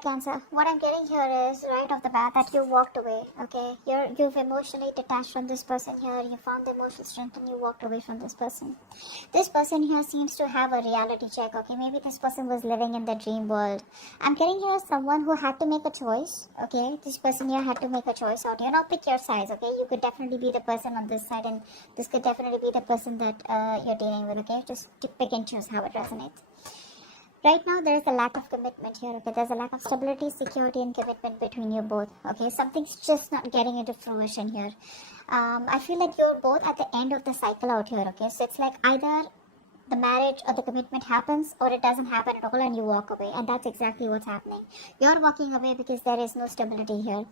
Alright, Cancer. What I'm getting here is right off the bat that you walked away. Okay, you've emotionally detached from this person here. You found the emotional strength and you walked away from this person. This person here seems to have a reality check. Okay, maybe this person was living in the dream world. I'm getting here someone who had to make a choice. Okay, this person here had to make a choice out here. Not pick your size. Okay, you could definitely be the person on this side, and this could definitely be the person that you're dealing with. Okay, just pick and choose how it resonates. Right now, there is a lack of commitment here, okay? There's a lack of stability, security, and commitment between you both, okay? Something's just not getting into fruition here. I feel like you're both at the end of the cycle out here, okay? So it's like either the marriage or the commitment happens or it doesn't happen at all and you walk away, and that's exactly what's happening. You're walking away because there is no stability here.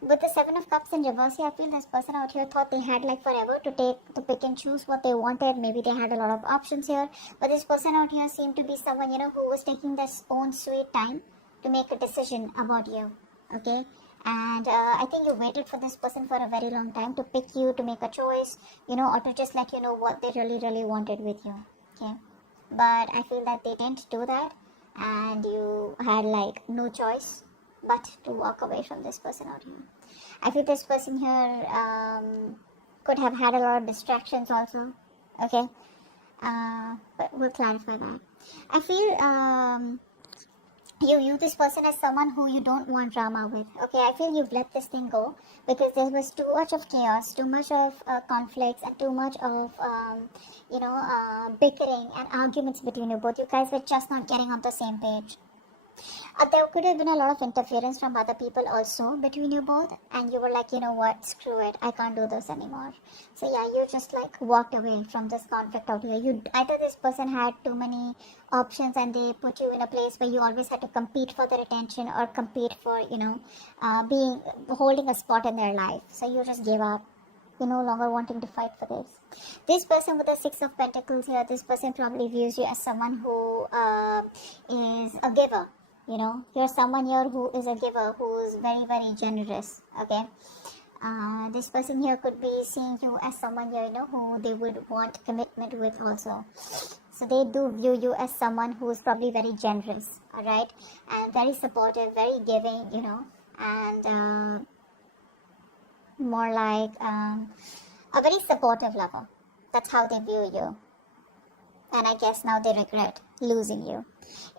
With the Seven of Cups in reverse here, I feel this person out here thought they had like forever to pick and choose what they wanted. Maybe they had a lot of options here, but this person out here seemed to be someone, you know, who was taking their own sweet time to make a decision about you, okay? And I think you waited for this person for a very long time to pick you, to make a choice, you know, or to just let you know what they really wanted with you. Okay, but I feel that they didn't do that, and you had like no choice but to walk away from this person out here. I feel this person here could have had a lot of distractions also. Okay, but we'll clarify that. I feel you view this person as someone who you don't want drama with. Okay, I feel you've let this thing go because there was too much of chaos, too much of conflicts, and too much of bickering and arguments between you both. You guys were just not getting on the same page. There could have been a lot of interference from other people also between you both, and you were like, you know what, screw it, I can't do this anymore. So yeah, you just like walked away from this conflict out here. You either this person had too many options and they put you in a place where you always had to compete for their attention or compete for, being holding a spot in their life. So you just gave up. You're no longer wanting to fight for this. This person with the Six of Pentacles here, this person probably views you as someone who is a giver. You know, you're someone here who is a giver, who is very generous. Okay, this person here could be seeing you as someone here, you know, who they would want commitment with also. So they do view you as someone who is probably very generous, all right, and very supportive, very giving, you know, and more like a very supportive lover. That's how they view you. And I guess now they regret losing you.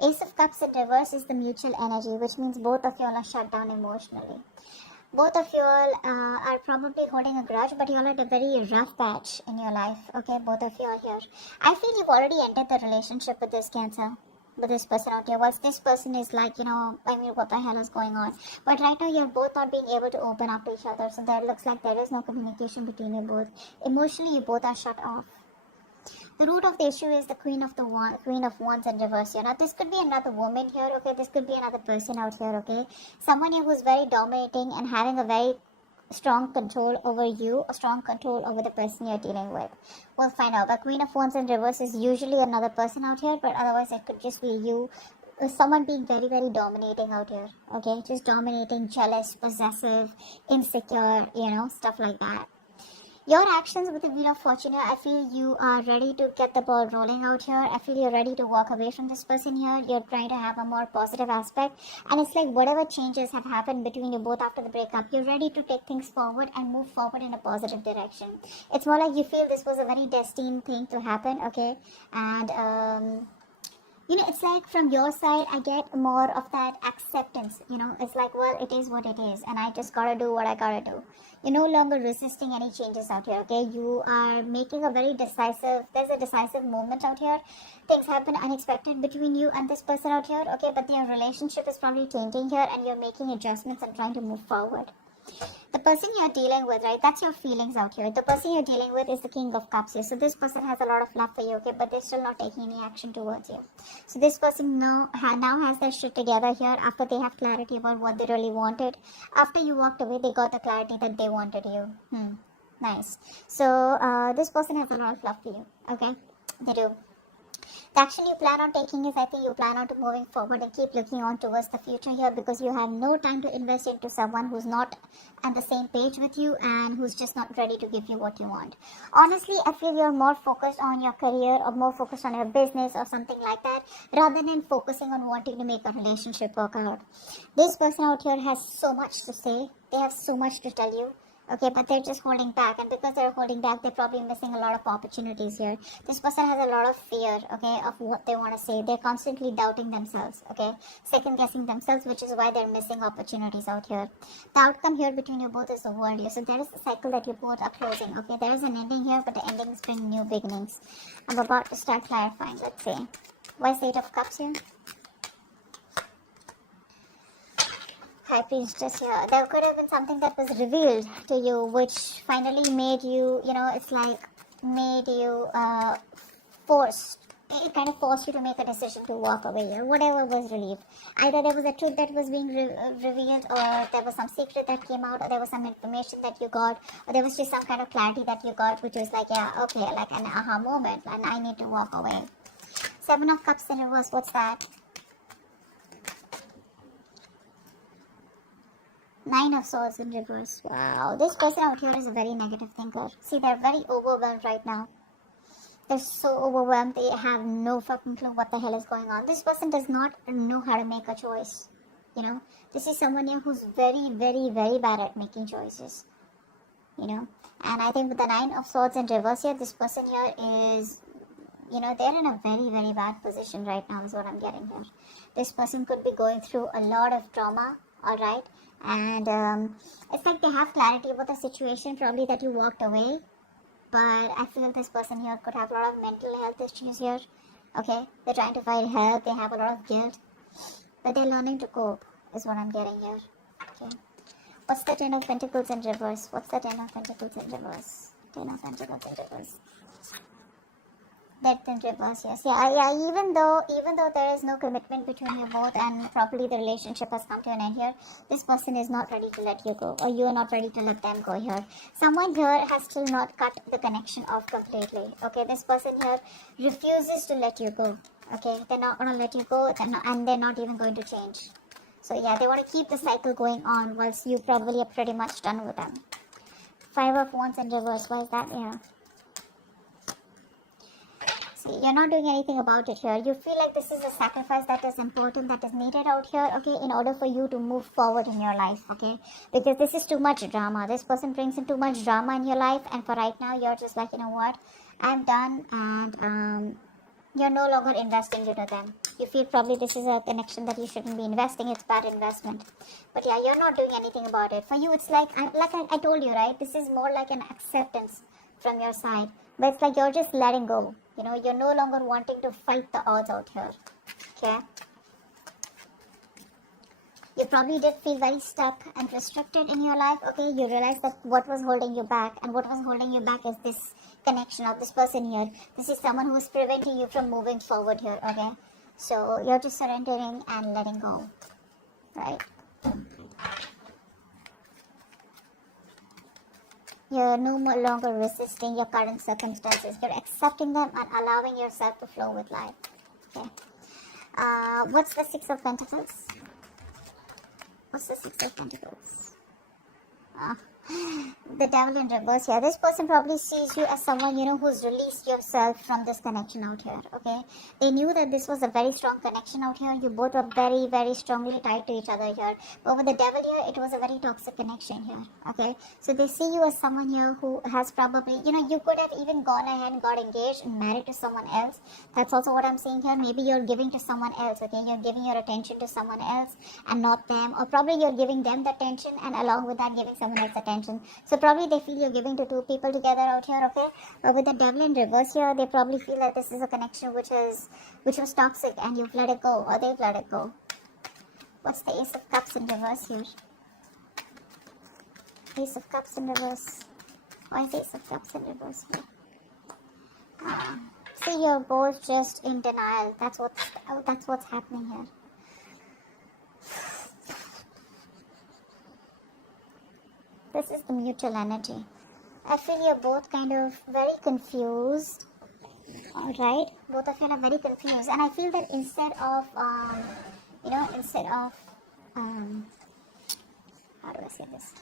Ace of Cups in reverse is the mutual energy, which means both of you all are shut down emotionally. Both of you all are probably holding a grudge, but you all had a very rough patch in your life. Okay, both of you are here. I feel you've already ended the relationship with this Cancer, with this person out here. Whilst this person is like, what the hell is going on? But right now you're both not being able to open up to each other. So there looks like there is no communication between you both. Emotionally, you both are shut off. The root of the issue is the Queen of Wands in reverse here. Now, this could be another woman here, okay? This could be another person out here, okay? Someone here who's very dominating and having a very strong control over you, a strong control over the person you're dealing with. We'll find out. The Queen of Wands in reverse is usually another person out here, but otherwise it could just be you. Someone being very dominating out here, okay? Just dominating, jealous, possessive, insecure, stuff like that. Your actions with the Wheel of Fortune here, I feel you are ready to get the ball rolling out here. I feel you're ready to walk away from this person here. You're trying to have a more positive aspect. And it's like whatever changes have happened between you both after the breakup, you're ready to take things forward and move forward in a positive direction. It's more like you feel this was a very destined thing to happen, okay? And, it's like from your side, I get more of that acceptance. It's like, well, it is what it is, and I just gotta do what I gotta do. You're no longer resisting any changes out here, okay? You are making there's a decisive moment out here. Things happen unexpected between you and this person out here, okay? But your relationship is probably changing here, and you're making adjustments and trying to move forward. The person you're dealing with, right, that's your feelings out here. The person you're dealing with is the King of Cups here. So this person has a lot of love for you, okay, but they're still not taking any action towards you. So this person now has their shit together here after they have clarity about what they really wanted. After you walked away, they got the clarity that they wanted you. Nice. So this person has a lot of love for you, okay? They do. The action you plan on taking is, I think, you plan on to moving forward and keep looking on towards the future here, because you have no time to invest into someone who's not on the same page with you and who's just not ready to give you what you want. Honestly, I feel you're more focused on your career or more focused on your business or something like that, rather than focusing on wanting to make a relationship work out. This person out here has so much to say. They have so much to tell you. Okay, but they're just holding back, and because they're holding back, they're probably missing a lot of opportunities here. This person has a lot of fear, okay, of what they want to say. They're constantly doubting themselves, okay, second guessing themselves, which is why they're missing opportunities out here. The outcome here between you both is the world here. So there is a cycle that you both are closing, okay. There is an ending here, but the endings bring new beginnings. I'm about to start clarifying. Let's see. Why is the Eight of Cups here? High Priestess here. There could have been something that was revealed to you, which finally made you, it's like made you forced. It kind of forced you to make a decision to walk away, or whatever was relieved. Either there was a truth that was being revealed, or there was some secret that came out, or there was some information that you got, or there was just some kind of clarity that you got, which was like, yeah, okay, like an aha moment, and I need to walk away. Seven of Cups in reverse, what's that? Nine of Swords in reverse. Wow, this person out here is a very negative thinker. See, they're very overwhelmed right now. They're so overwhelmed, they have no fucking clue what the hell is going on. This person does not know how to make a choice. This is someone here who's very, very, very bad at making choices. And I think with the Nine of Swords in reverse here, this person here is, they're in a very, very bad position right now, is what I'm getting here. This person could be going through a lot of trauma, alright? And it's like they have clarity about the situation, probably that you walked away. But I feel this person here could have a lot of mental health issues here. Okay, they're trying to find help, they have a lot of guilt, but they're learning to cope, is what I'm getting here. Okay, what's the Ten of Pentacles in reverse? What's the Ten of Pentacles in reverse? Ten of Pentacles in reverse. Death in reverse, yes. Yeah, even though there is no commitment between you both and probably the relationship has come to an end here, this person is not ready to let you go, or you are not ready to let them go here. Someone here has still not cut the connection off completely. Okay, this person here refuses to let you go. Okay, they're not going to let you go, and they're not even going to change. So yeah, they want to keep the cycle going on whilst you probably are pretty much done with them. Five of Wands in reverse, why is that here? You're not doing anything about it here. You feel like this is a sacrifice that is important, that is needed out here, okay, in order for you to move forward in your life, okay, because this is too much drama. This person brings in too much drama in your life, and for right now, you're just like, you know what, I'm done, and you're no longer investing into them. You feel probably this is a connection that you shouldn't be investing. It's bad investment. But yeah, you're not doing anything about it. For you, it's like I told you, right, this is more like an acceptance from your side. But it's like you're just letting go. You're no longer wanting to fight the odds out here. Okay? You probably did feel very stuck and restricted in your life. Okay? You realize that what was holding you back, and what was holding you back is this connection of this person here. This is someone who is preventing you from moving forward here. Okay? So you're just surrendering and letting go. Right? You're no longer resisting your current circumstances. You're accepting them and allowing yourself to flow with life. Okay. What's the Six of Pentacles? What's the Six of Pentacles? The Devil in reverse here. This person probably sees you as someone, who's released yourself from this connection out here, okay? They knew that this was a very strong connection out here. You both were very, very strongly tied to each other here. But with the Devil here, it was a very toxic connection here, okay? So they see you as someone here who has probably, you could have even gone ahead and got engaged and married to someone else. That's also what I'm seeing here. Maybe you're giving to someone else, okay? You're giving your attention to someone else and not them. Or probably you're giving them the attention and along with that giving someone else attention. So probably they feel you're giving to two people together out here, okay? With the Devil in reverse here, they probably feel that this is a connection which was toxic and you've let it go, or they've let it go. What's the Ace of Cups in reverse here? Ace of Cups in reverse. Why is Ace of Cups in reverse here? See, you're both just in denial. That's what's happening here. This is the mutual energy. I feel you're both kind of very confused Alright, both of you are very confused, and I feel that instead of, how do I say this?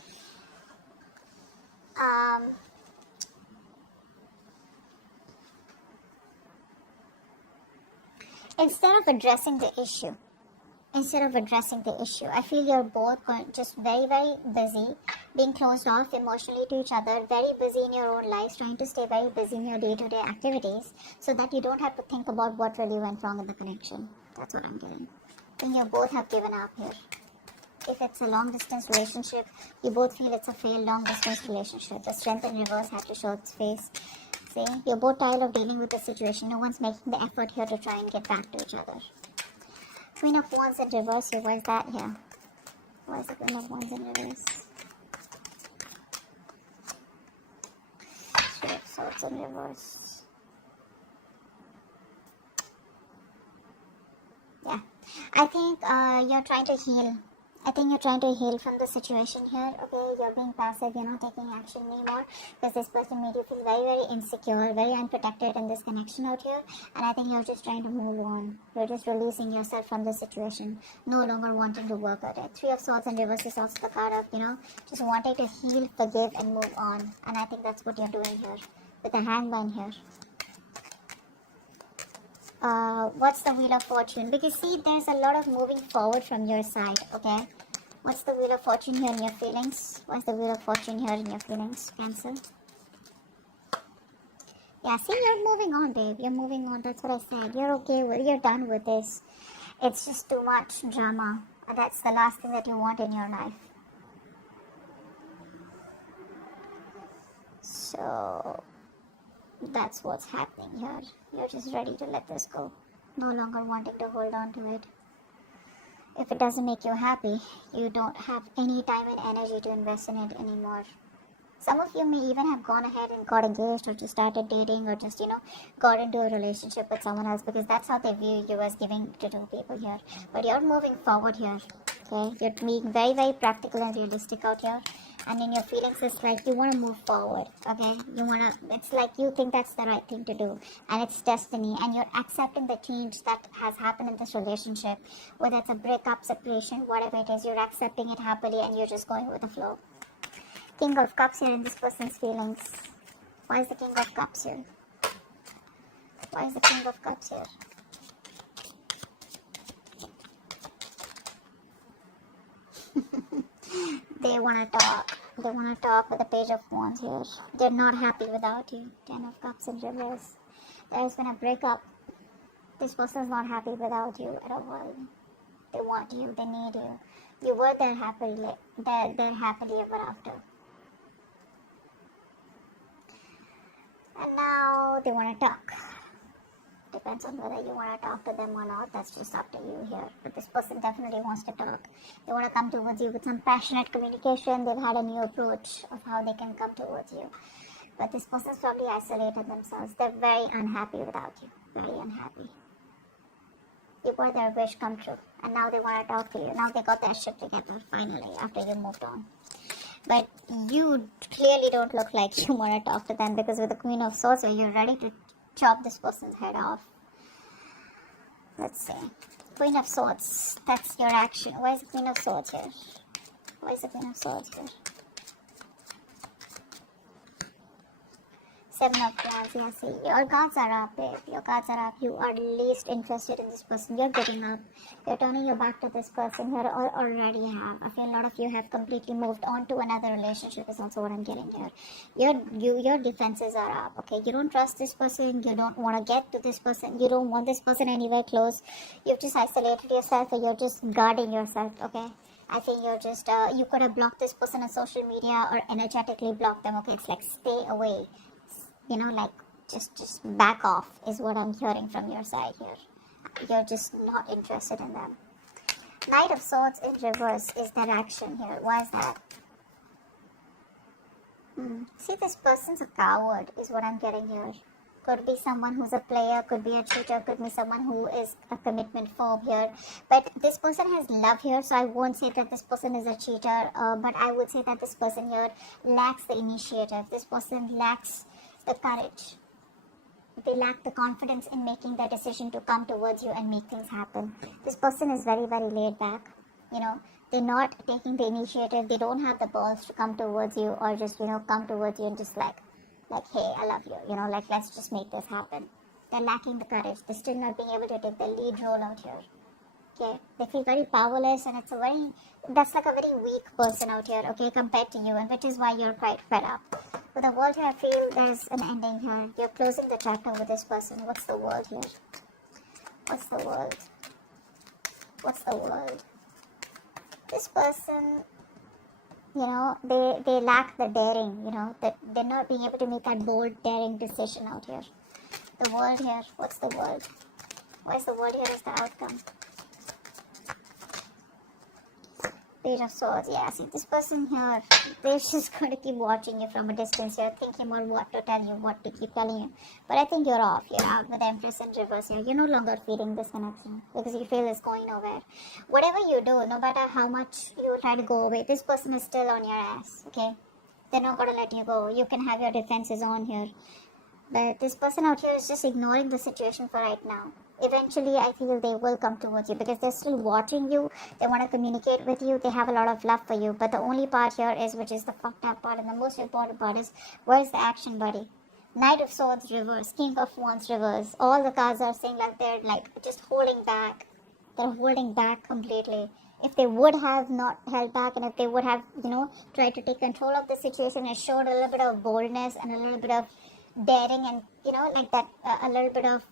Instead of addressing the issue, I feel you're both just very, very busy, being closed off emotionally to each other, very busy in your own lives, trying to stay very busy in your day-to-day activities so that you don't have to think about what really went wrong in the connection. That's what I'm getting. I think you both have given up here. If it's a long-distance relationship, you both feel it's a failed long-distance relationship. The strength in reverse had to show its face. See, you're both tired of dealing with the situation. No one's making the effort here to try and get back to each other. Queen of Wands in reverse here. Why is that here? Why is the Queen of Wands in reverse? So it's in reverse. Yeah. I think you're trying to heal. From the situation here. Okay, you're being passive, you're not taking action anymore because this person made you feel very, very insecure, very unprotected in this connection out here. And I think you're just trying to move on. You're just releasing yourself from the situation, no longer wanting to work at it. Three of Swords in reverse is also the card of, just wanting to heal, forgive, and move on. And I think that's what you're doing here with the Hangman here. What's the Wheel of Fortune? Because see, there's a lot of moving forward from your side, okay? What's the Wheel of Fortune here in your feelings? What's the Wheel of Fortune here in your feelings, Cancer? Yeah, see, you're moving on, babe. You're moving on. That's what I said. You're okay with, you're done with this. It's just too much drama. And that's the last thing that you want in your life. So that's what's happening here. You're just ready to let this go. No longer wanting to hold on to it. If it doesn't make you happy, you don't have any time and energy to invest in it anymore. Some of you may even have gone ahead and got engaged or just started dating or just, got into a relationship with someone else because that's how they view you as giving to two people here. But you're moving forward here, okay? You're being very, very practical and realistic out here. And in your feelings, it's like you want to move forward, okay? It's like you think that's the right thing to do. And it's destiny. And you're accepting the change that has happened in this relationship. Whether it's a breakup, separation, whatever it is, you're accepting it happily and you're just going with the flow. King of Cups here in this person's feelings. Why is the King of Cups here? Why is the King of Cups here? They want to talk. They want to talk with the Page of Wands here. They're not happy without you. Ten of Cups in reverse. There's been a breakup. This person's not happy without you at all. They want you. They need you. You were there happily. They're happily ever after. And now they want to talk. Depends on whether you want to talk to them or not. That's just up to you here. But this person definitely wants to talk. They want to come towards you with some passionate communication. They've had a new approach of how they can come towards you. But this person's probably isolated themselves. They're very unhappy without you. Very unhappy. You were their wish come true. And now they want to talk to you. Now they got their shit together finally after you moved on. But you clearly don't look like you want to talk to them because with the Queen of Swords, you're ready to chop this person's head off. Let's see. Queen of Swords. That's your action. Why is the Queen of Swords here? Why is the Queen of Swords here? Seven of Wands. Yeah, see. Your cards are up, babe. Your cards are up. You are least interested in this person. You're giving up. You're turning your back to this person here or already have. I feel a lot of you have completely moved on to another relationship is also what I'm getting here. Your defenses are up, okay? You don't trust this person. You don't want to get to this person. You don't want this person anywhere close. You've just isolated yourself or you're just guarding yourself, okay? I think you're just, you could have blocked this person on social media or energetically blocked them, okay? It's like stay away. Like just back off is what I'm hearing from your side here. You're just not interested in them. Knight of Swords in reverse is that action here. Why is that? See, this person's a coward is what I'm getting here. Could be someone who's a player, could be a cheater, could be someone who is a commitment phobe here. But this person has love here, so I won't say that this person is a cheater. But I would say that this person here lacks the initiative. This person lacks the courage. They lack the confidence in making the decision to come towards you and make things happen. This person is very, very laid back. They're not taking the initiative. They don't have the balls to come towards you, or just, come towards you and just like, hey, I love you. Like, let's just make this happen. They're lacking the courage. They're still not being able to take the lead role out here. Okay, they feel very powerless, and that's like a very weak person out here, okay, compared to you, and which is why you're quite fed up. With the world here, I feel there's an ending here. You're closing the chapter with this person. What's the world here? What's the world? What's the world? This person, they lack the daring, that they're not being able to make that bold, daring decision out here. The world here, what's the world? Why is the world here as the outcome? Page of Swords. Yeah, see, this person here, they're just going to keep watching you from a distance here, thinking about what to tell you, what to keep telling you. But I think you're off. You're out with the Empress in reverse here. You're no longer feeling this connection because you feel it's going nowhere. Whatever you do, no matter how much you try to go away, this person is still on your ass, okay? They're not going to let you go. You can have your defenses on here. But this person out here is just ignoring the situation for right now. Eventually, I feel they will come towards you because they're still watching you. They want to communicate with you. They have a lot of love for you. But the only part here is, which is the fucked up part and the most important part, is where's the action, buddy? Knight of Swords reverse, King of Wands reverse. All the cards are saying like they're like just holding back. They're holding back completely. If they would have not held back, and if they would have, tried to take control of the situation and showed a little bit of boldness and a little bit of daring and, like that, a little bit of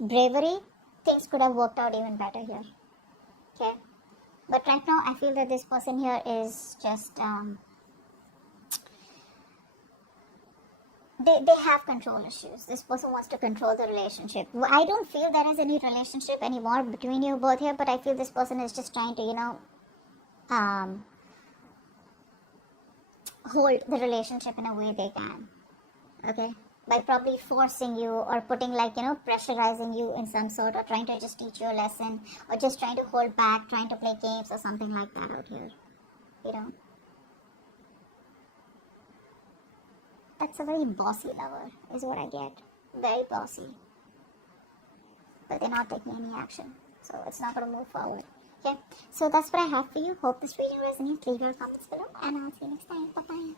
bravery, things could have worked out even better here. Okay, but right now I feel that this person here is just they have control issues. This person wants to control the relationship. I don't feel there is any relationship anymore between you both here, but I feel this person is just trying to hold the relationship in a way they can, okay, by probably forcing you or putting pressurizing you in some sort, or trying to just teach you a lesson, or just trying to hold back, trying to play games or something like that out here. That's a very bossy lover is what I get. Very bossy. But they're not taking any action, so it's not going to move forward. Okay, so that's what I have for you. Hope this video resonates. Leave your comments below and I'll see you next time. Bye bye.